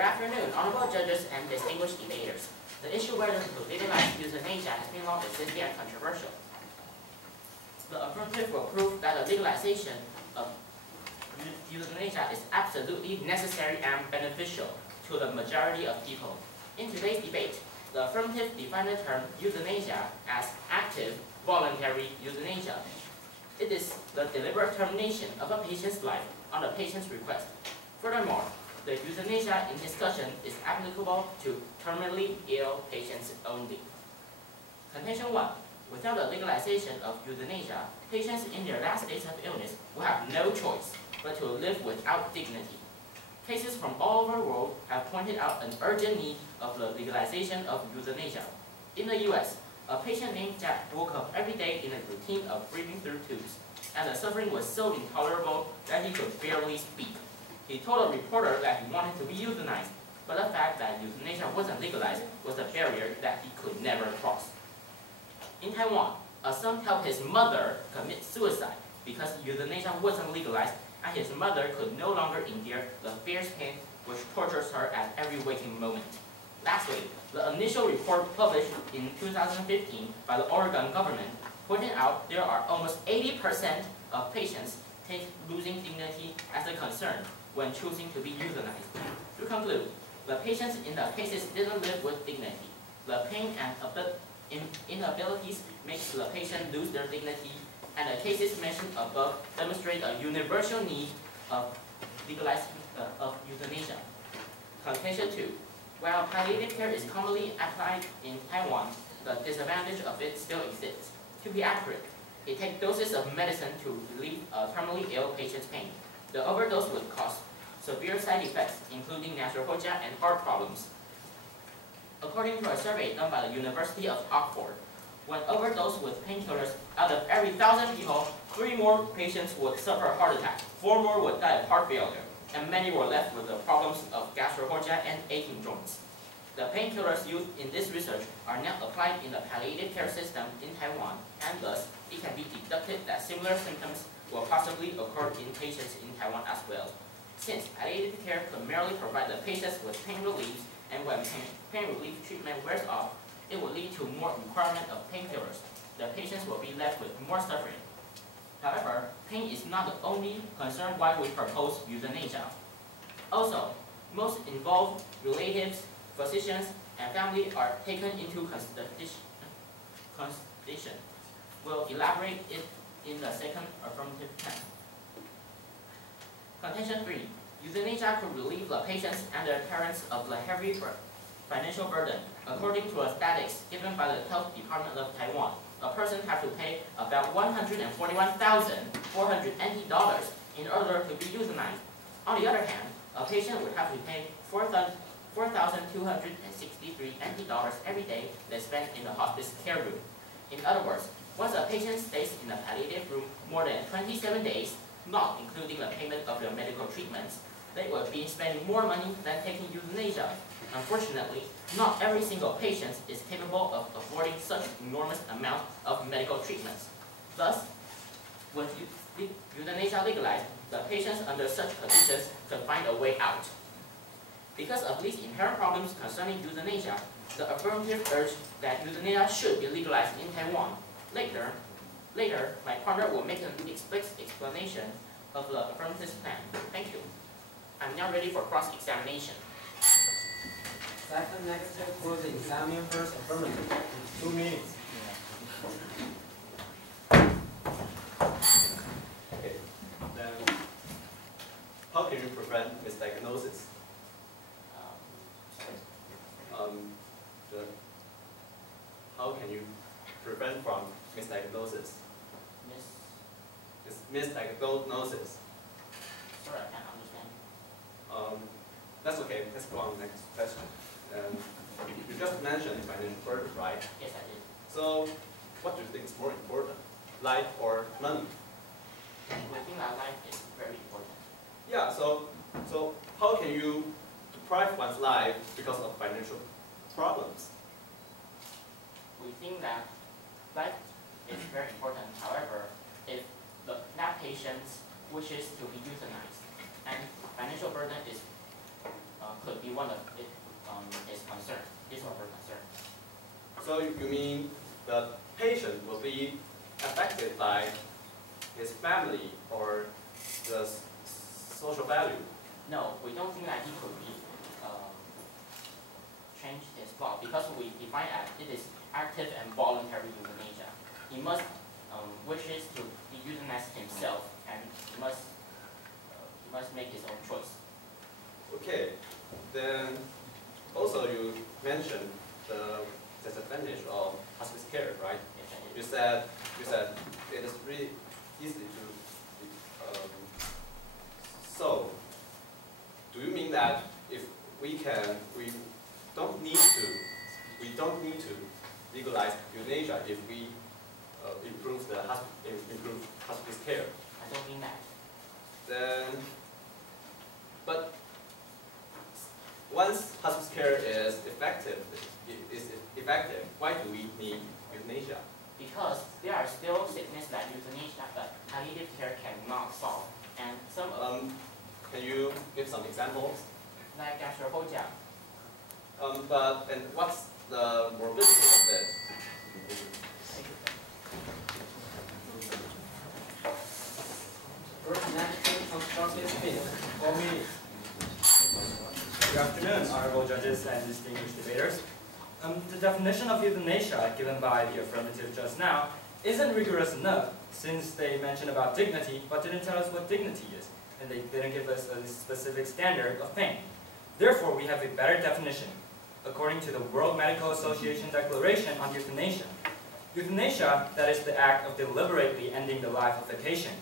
Good afternoon, honorable judges and distinguished debaters. The issue whether to legalize euthanasia has been long existing and controversial. The affirmative will prove that the legalization of euthanasia is absolutely necessary and beneficial to the majority of people. In today's debate, the affirmative defined the term euthanasia as active, voluntary euthanasia. It is the deliberate termination of a patient's life on the patient's request. Furthermore, the euthanasia in discussion is applicable to terminally ill patients only. Contention 1. Without the legalization of euthanasia, patients in their last days of illness will have no choice but to live without dignity. Cases from all over the world have pointed out an urgent need of the legalization of euthanasia. In the US, a patient named Jack woke up every day in a routine of breathing through tubes, and the suffering was so intolerable that he could barely speak. He told a reporter that he wanted to be euthanized, but the fact that euthanasia wasn't legalized was a barrier that he could never cross. In Taiwan, a son helped his mother commit suicide because euthanasia wasn't legalized and his mother could no longer endure the fierce pain which tortures her at every waking moment. Lastly, the initial report published in 2015 by the Oregon government pointed out there are almost 80% of patients take losing dignity as a concern when choosing to be euthanized. To conclude, the patients in the cases didn't live with dignity. The pain and inabilities makes the patient lose their dignity, and the cases mentioned above demonstrate a universal need of legalizing of euthanasia. Contention 2. While palliative care is commonly applied in Taiwan, the disadvantage of it still exists. To be accurate, it takes doses of medicine to relieve a terminally ill patient's pain. The overdose would cause severe side effects, including gastralgia and heart problems. According to a survey done by the University of Oxford, when overdosed with painkillers, out of every 1,000 people, 3 more patients would suffer a heart attack, 4 more would die of heart failure, and many were left with the problems of gastralgia and aching joints. The painkillers used in this research are now applied in the palliative care system in Taiwan, and thus it can be deducted that similar symptoms will possibly occur in patients in Taiwan as well. Since palliative care could merely provide the patients with pain relief, and when pain relief treatment wears off, it will lead to more requirement of painkillers. The patients will be left with more suffering. However, pain is not the only concern why we propose euthanasia. Also, most involved relatives, physicians, and family are taken into consideration. We'll elaborate it in the second affirmative plan. Contention 3. Euthanasia could relieve the patients and their parents of the heavy financial burden. According to a statistics given by the Health Department of Taiwan, a person has to pay about $141,400 in order to be euthanized. On the other hand, a patient would have to pay $4,263 every day they spend in the hospice care room. In other words, once a patient stays in the palliative room more than 27 days, not including the payment of their medical treatments, they will be spending more money than taking euthanasia. Unfortunately, not every single patient is capable of affording such enormous amount of medical treatments. Thus, with euthanasia legalized, the patients under such conditions can find a way out. Because of these inherent problems concerning euthanasia, the affirmative urged that euthanasia should be legalized in Taiwan. Later, my partner will make an explicit explanation of the affirmative plan. Thank you. I'm now ready for cross-examination. Second negative for the examiner first affirmative. 2 minutes. Okay. Then, how can you prevent misdiagnosis? How can you prevent from misdiagnosis? Misdiagnosis. Sorry, I can't understand. That's okay. Let's go on to the next question. You just mentioned financial burden, right? Yes, I did. So, what do you think is more important, life or money? I think that life is very important. Yeah. So how can you deprive one's life because of financial problems? We think that life is very important. However, if that patient wishes to be euthanized, and financial burden is could be one of his concern, his or her concern. So you mean the patient will be affected by his family or the social value? No, we don't think that he could be change his thought because we define it is active and voluntary euthanasia. He must wishes to be euthanized himself, and he must make his own choice. Okay, then also you mentioned the disadvantage of hospice care, right? Yes, I did. You said it is really easy to. So, do you mean that if we don't need to legalize euthanasia if we improve hospice care? I don't mean that. Then, but once hospice care is effective, why do we need euthanasia? Because there are still sickness that euthanasia, but palliative care cannot solve, and some of Can you give some examples? like 假舌后甲 And what's the morbidity of it? First, natural constructive fit. For me, Good afternoon, honorable judges and distinguished debaters. The definition of euthanasia given by the affirmative just now isn't rigorous enough, since they mentioned about dignity but didn't tell us what dignity is, and they didn't give us a specific standard of pain. Therefore, we have a better definition. According to the World Medical Association Declaration on Euthanasia, euthanasia, that is the act of deliberately ending the life of a patient,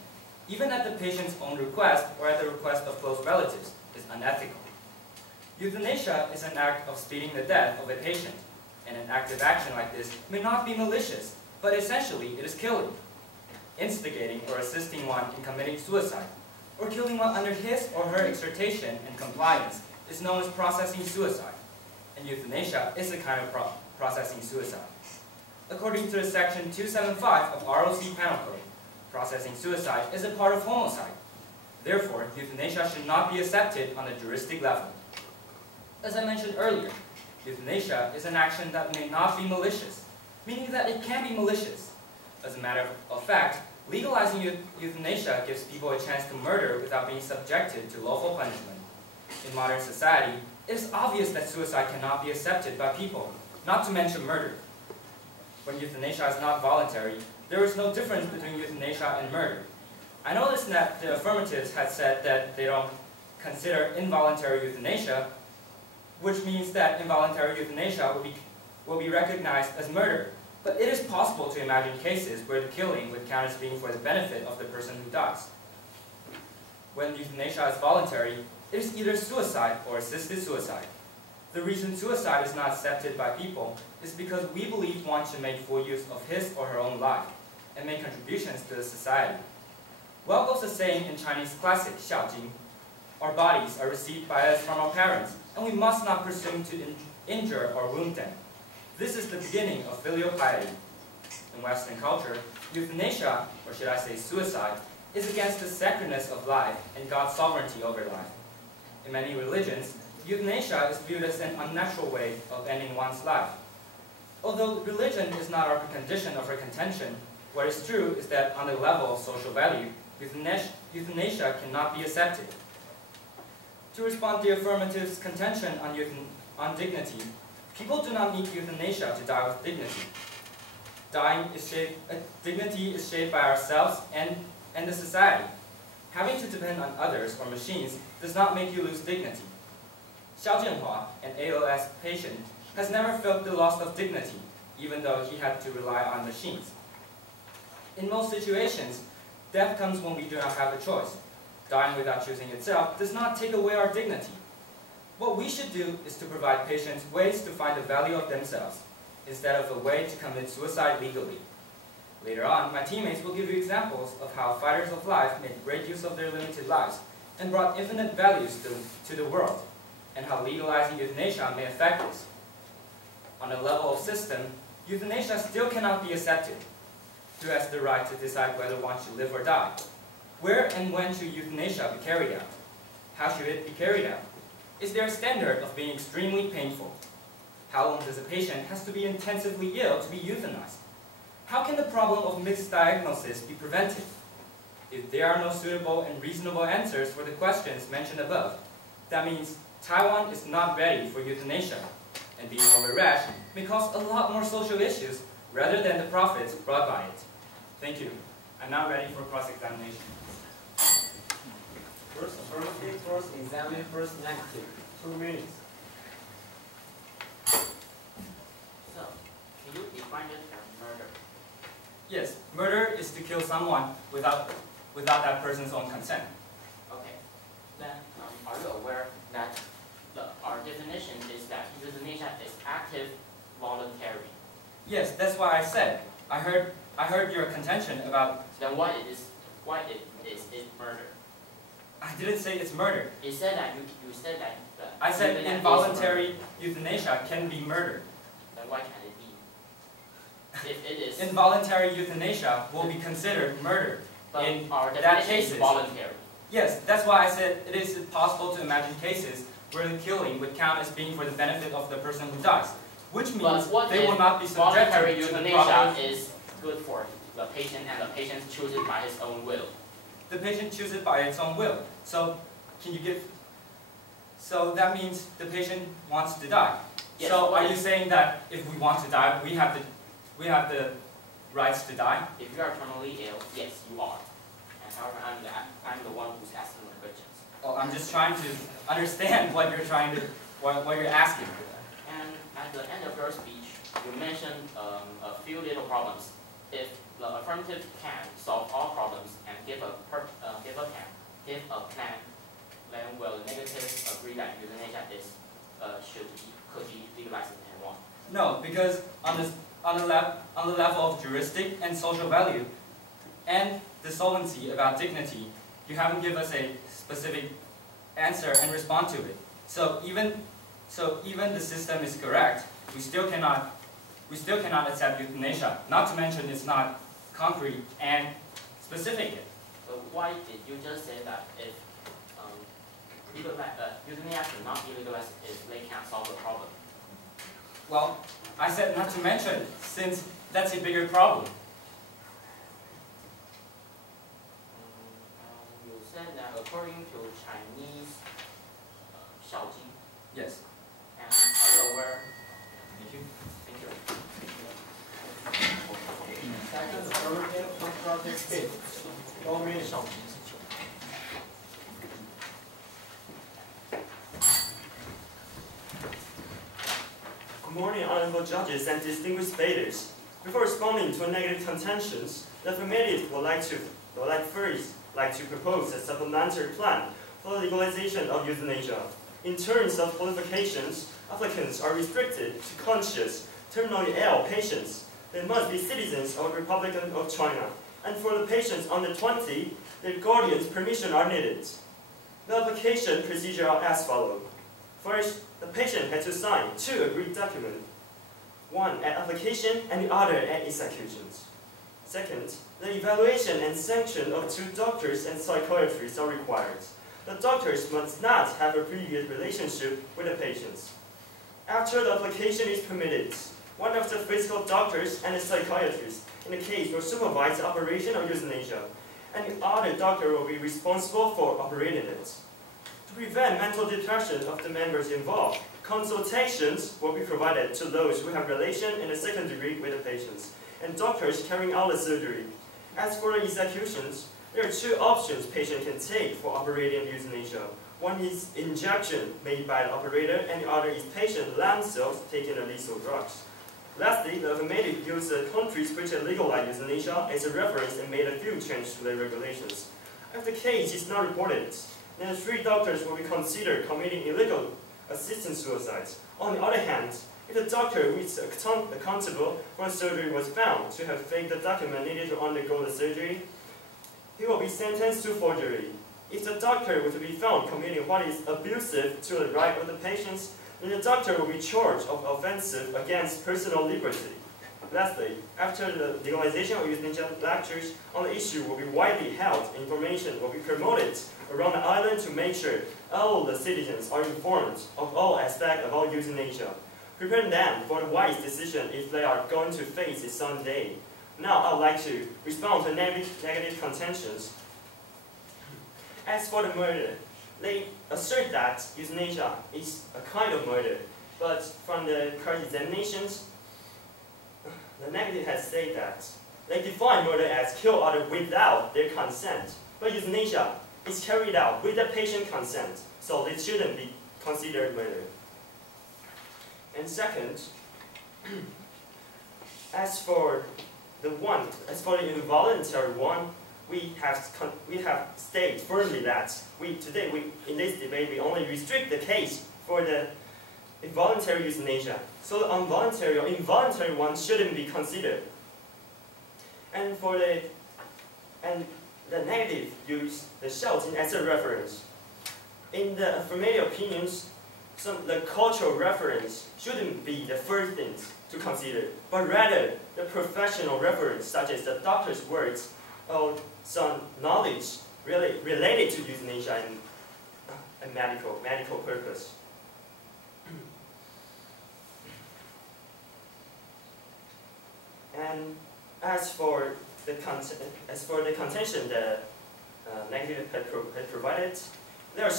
even at the patient's own request or at the request of close relatives, is unethical. Euthanasia is an act of speeding the death of a patient, and an active action like this may not be malicious, but essentially it is killing. Instigating or assisting one in committing suicide, or killing one under his or her exhortation and compliance is known as processing suicide, and euthanasia is a kind of processing suicide. According to the section 275 of ROC Penal Code, processing suicide is a part of homicide. Therefore, euthanasia should not be accepted on a juristic level. As I mentioned earlier, euthanasia is an action that may not be malicious, meaning that it can be malicious. As a matter of fact, legalizing euthanasia gives people a chance to murder without being subjected to lawful punishment. In modern society, it is obvious that suicide cannot be accepted by people, not to mention murder. When euthanasia is not voluntary, there is no difference between euthanasia and murder. I noticed that the affirmatives had said that they don't consider involuntary euthanasia, which means that involuntary euthanasia will be recognized as murder. But it is possible to imagine cases where the killing would count as being for the benefit of the person who dies. When euthanasia is voluntary, it is either suicide or assisted suicide. The reason suicide is not accepted by people is because we believe one should make full use of his or her own life and make contributions to the society. Well goes the saying in Chinese classic, 孝经, our bodies are received by us from our parents, and we must not presume to injure or wound them. This is the beginning of filial piety. In Western culture, euthanasia, or should I say suicide, is against the sacredness of life and God's sovereignty over life. In many religions, euthanasia is viewed as an unnatural way of ending one's life. Although religion is not our precondition of our contention, what is true is that on the level of social value, euthanasia cannot be accepted. To respond to the affirmative's contention on dignity, people do not need euthanasia to die with dignity. Dignity is shaped by ourselves and the society. Having to depend on others or machines does not make you lose dignity. Xiao Jianhua, an ALS patient, has never felt the loss of dignity, even though he had to rely on machines. In most situations, death comes when we do not have a choice. Dying without choosing itself does not take away our dignity. What we should do is to provide patients ways to find the value of themselves, instead of a way to commit suicide legally. Later on, my teammates will give you examples of how fighters of life made great use of their limited lives and brought infinite values to the world, and how legalizing euthanasia may affect this. On the level of system, euthanasia still cannot be accepted. Who has the right to decide whether one should live or die? Where and when should euthanasia be carried out? How should it be carried out? Is there a standard of being extremely painful? How long does a patient have to be intensively ill to be euthanized? How can the problem of misdiagnosis be prevented? If there are no suitable and reasonable answers for the questions mentioned above, that means Taiwan is not ready for euthanasia, and being over rash may cause a lot more social issues rather than the profits brought by it. Thank you. I'm now ready for cross-examination. First affirmative, first examine, first negative. 2 minutes. So, can you define it as murder? Yes, murder is to kill someone without that person's own consent. Okay. Then, are you aware that our definition is that euthanasia is active, voluntary? Yes, that's what I said. I heard your contention about. Then why it is murder? I didn't say it's murder. You said that you said that. I said euthanasia is involuntary murder. euthanasia can be murder. Then why can it be? If it is. Involuntary euthanasia will be considered murder. But in our that definition is cases. voluntary. Yes, that's why I said it is possible to imagine cases where the killing would count as being for the benefit of the person who dies, which But means what they if will not be voluntary subjected to the euthanasia problems. is good for the patient and the patient chooses by his own will? The patient chooses by its own will. So, can you give? So that means the patient wants to die. Yes, So, but are you saying that if we want to die, we have the rights to die? if you are terminally ill, yes, you are. And however, I'm the one who's asking the questions. Well, I'm just trying to understand what you're asking. And at the end of your speech, you mentioned a few little problems. If the affirmative can solve all problems and give a plan, then will the negative agree that euthanasia could be legalized in Taiwan? No, because on the level of juristic and social value, and the solvency about dignity, you haven't given us a specific answer and respond to it. So even the system is correct, we still cannot accept euthanasia. Not to mention it's not concrete and specific yet. But why did you just say that if euthanasia should not be legalized if they can't solve the problem? Well, I said not to mention, since that's a bigger problem. You said that according to Chinese 孝经, Yes. and are you aware? Thank you. Thank you. Second affirmative, constructive speech. 4 minutes. Good morning, honorable judges and distinguished debaters. Before responding to negative contentions, the affirmative would like to propose a supplementary plan for the legalization of euthanasia. In terms of qualifications, applicants are restricted to conscious, terminally ill patients. They must be citizens of the Republic of China. And for the patients under 20, their guardian's permission are needed. The application procedure are as follows. First, the patient has to sign 2 agreed documents, one at application and the other at executions. Second, the evaluation and sanction of 2 doctors and psychiatrists are required. The doctors must not have a previous relationship with the patients. After the application is permitted, one of the physical doctors and the psychiatrist in the case will supervise the operation of euthanasia, and the other doctor will be responsible for operating it. To prevent mental depression of the members involved, consultations will be provided to those who have relation in the second degree with the patients, and doctors carrying out the surgery. As for the executions, there are 2 options patient can take for operating euthanasia. One is injection made by the operator, and the other is patient themselves taking the lethal drugs. Lastly, the affirmative used the countries which have legalized euthanasia as a reference and made a few changes to their regulations. If the case is not reported, then the 3 doctors will be considered committing illegal assisted suicides. On the other hand, if the doctor who is accountable for the surgery was found to have faked the document needed to undergo the surgery, he will be sentenced to forgery. If the doctor were to be found committing what is abusive to the right of the patients, then the doctor will be charged of offensive against personal liberty. Lastly, after the legalization of euthanasia, lectures on the issue will be widely held. Information will be promoted around the island to make sure all the citizens are informed of all aspects about euthanasia, preparing them for a wise decision if they are going to face it someday. Now, I would like to respond to negative contentions. As for the murder, they assert that euthanasia is a kind of murder, but from the cross-examinations, the negative has said that they define murder as kill others without their consent, but euthanasia is carried out with the patient consent, so it shouldn't be considered murder. And second, as for the involuntary one, we have stated firmly that today in this debate we only restrict the case for the involuntary euthanasia. So the involuntary or involuntary one shouldn't be considered. And for the negative use the shouting as a reference. In the affirmative opinions, the cultural reference shouldn't be the first thing to consider, but rather the professional reference, such as the doctor's words or some knowledge really related to euthanasia and medical purpose. And as for the contention that negative had provided, there are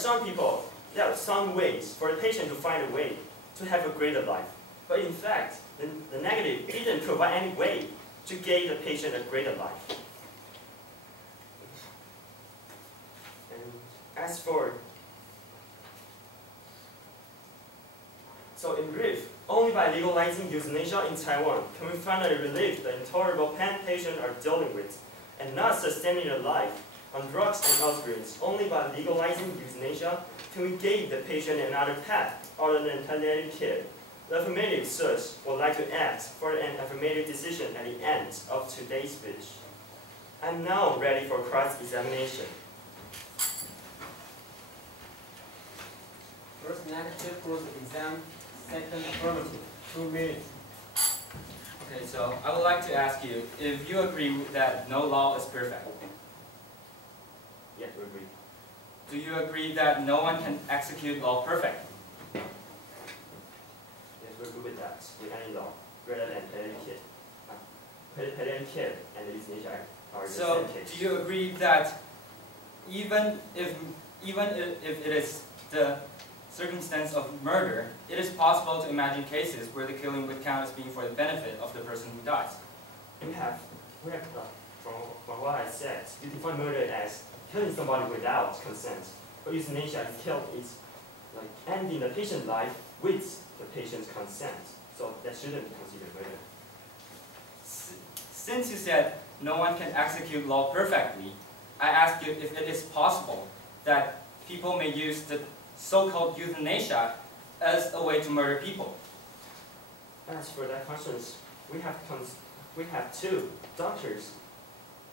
some ways for the patient to find a way to have a greater life. But in fact, the negative didn't provide any way to give the patient a greater life. And as for So in brief, only by legalizing euthanasia in Taiwan can we finally relieve the intolerable pain patients are dealing with, and not sustaining their life on drugs and aspirins. Only by legalizing euthanasia can we give the patient another path other than palliative care. The affirmative search would like to ask for an affirmative decision at the end of today's speech. I'm now ready for cross-examination. First negative cross-exam, second affirmative. 2 minutes. Okay, so I would like to ask you if you agree that no law is perfect. Yes, we agree. Do you agree that no one can execute law perfect? Yes, we agree with that. With any law, rather than palliative care. Palliative care and the euthanasia are the So, same case. do you agree that even if it is the circumstance of murder, it is possible to imagine cases where the killing would count as being for the benefit of the person who dies? We have from what I said, you define murder as killing somebody without consent. But euthanasia is like ending the patient's life with the patient's consent. So that shouldn't be considered murder. Since you said no one can execute law perfectly, I ask you if it is possible that people may use the so-called euthanasia as a way to murder people. As for that questions, we have two doctors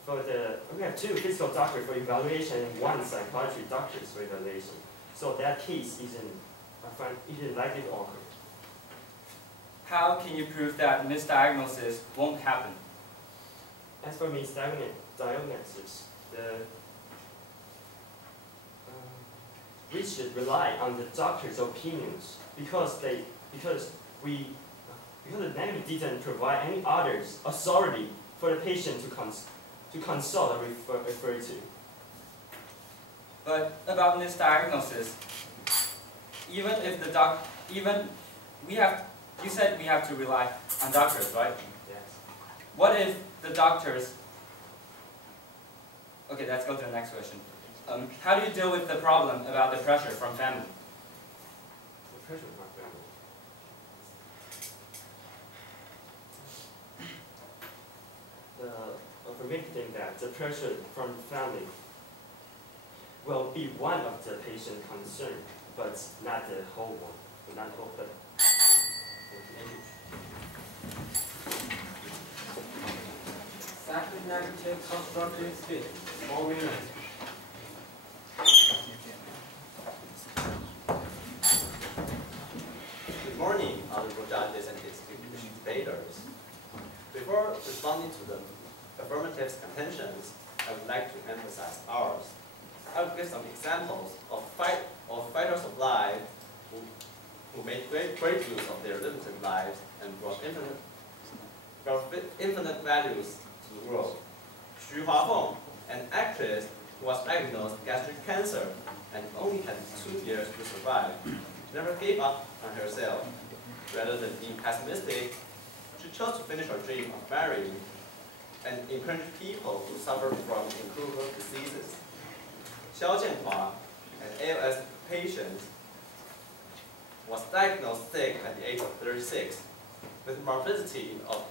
we have two physical doctors for evaluation and one psychiatry doctors for evaluation. So that case isn't likely to occur. How can you prove that misdiagnosis won't happen? As for misdiagnosis, we should rely on the doctor's opinions because the negative didn't provide any other authority for the patient to consult or refer to. But about misdiagnosis, you said we have to rely on doctors, right? Yes. What if the doctors? Okay, let's go to the next question. How do you deal with the problem about the pressure from family? The pressure from family. For me, I think that the pressure from family will be one of the patient concern, but not the whole one. Not the whole thing. Thank you. Second negative constructive speech. 4 minutes. Good morning, honorable judges and distinguished debaters. Before responding to the affirmative's contentions, I would like to emphasize ours. I will give some examples of fighters of life who made great use of their limited lives and brought infinite values to the world. Xu Huafeng, an actress who was diagnosed gastric cancer and only had 2 years to survive, never gave up on herself. Rather than being pessimistic, she chose to finish her dream of marrying and encourage people who suffer from incurable diseases. Xiao Jianhua, an ALS patient, was diagnosed sick at the age of 36. With morbidity of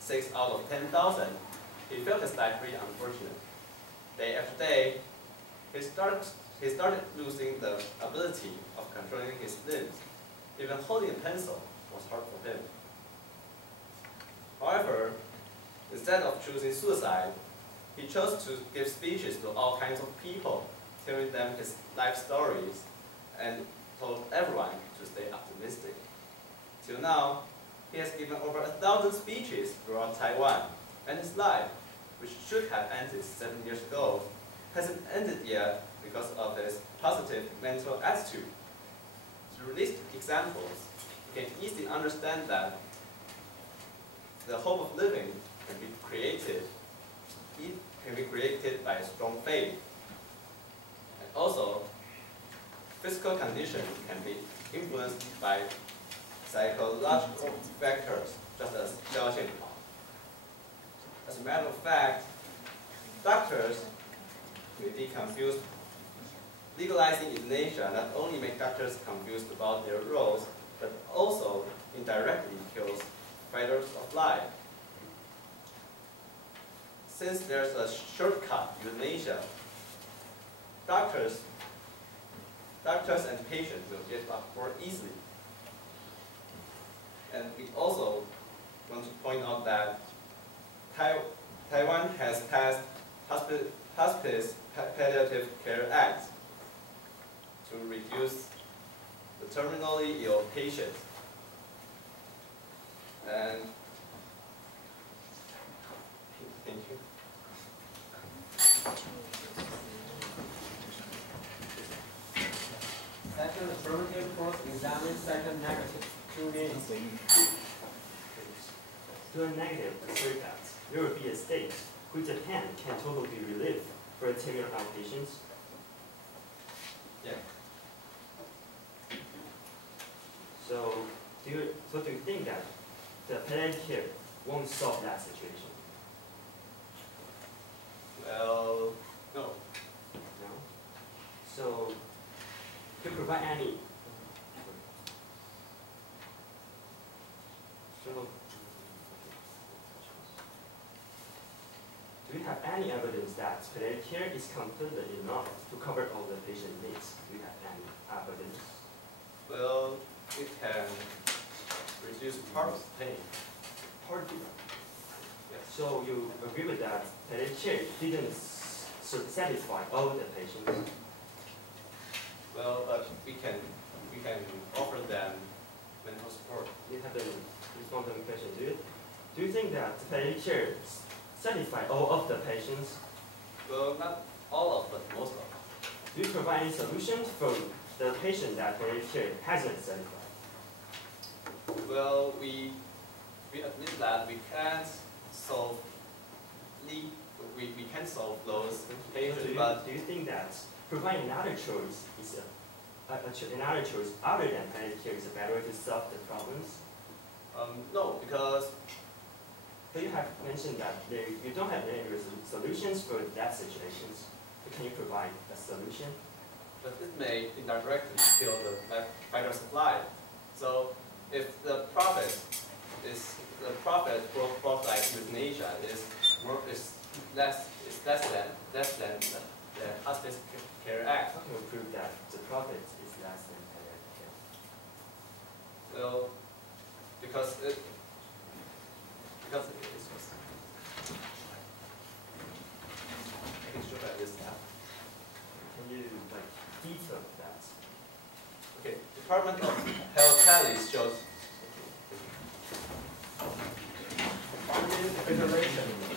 6 out of 10,000, he felt his life really unfortunate. Day after day, he started losing the ability of controlling his limbs. Even holding a pencil was hard for him. However, instead of choosing suicide, he chose to give speeches to all kinds of people, telling them his life stories, and told everyone to stay optimistic. Till now, he has given over 1,000 speeches throughout Taiwan, and his life, which should have ended 7 years ago, hasn't ended yet because of his positive mental attitude. Through these examples, you can easily understand that the hope of living can be created by strong faith. And also, physical condition can be influenced by psychological factors, just as Xiao Jianhua. As a matter of fact, doctors may be confused. Legalizing euthanasia not only makes doctors confused about their roles, but also indirectly kills fighters of life. Since there's a shortcut, euthanasia, doctors and patients will give up more easily. And we also want to point out that Taiwan has passed Hospice Palliative Care Act to reduce the terminally ill patients. And thank you. Second affirmative, first examine, second negative. 2 minutes. To a negative, assert that there will be a state which Japan can totally relieve for terminal outpatients. Yeah. So do you think that the palliative care won't solve that situation? Well, no. No. So to provide any do you have any evidence that palliative care is completely enough to cover all the patient needs? Do you have any evidence? Well, it can reduce part of the pain. Part of it. Yes. So you agree with that palliative care didn't satisfy all the patients? Well, but we can offer them mental support. You haven't responded to the question, do you think that palliative care satisfy all of the patients? Well, not all of, but most of. Do you provide any solutions for the patient that palliative care hasn't satisfied? Well, we admit that we can't solve those patients, but do you think that providing another choice is another choice other than palliative care is a better way to solve the problems? no, because But you have mentioned that you don't have any solutions for that situations. Can you provide a solution? but it may indirectly kill the fighters of life. So if the profit brought like euthanasia is less than the Hospice Care Act. How can we prove that the profit is less than palliative care? Well, because it is. I can show that this now. Can you detail that? Okay, Department of Health tallies shows. Federation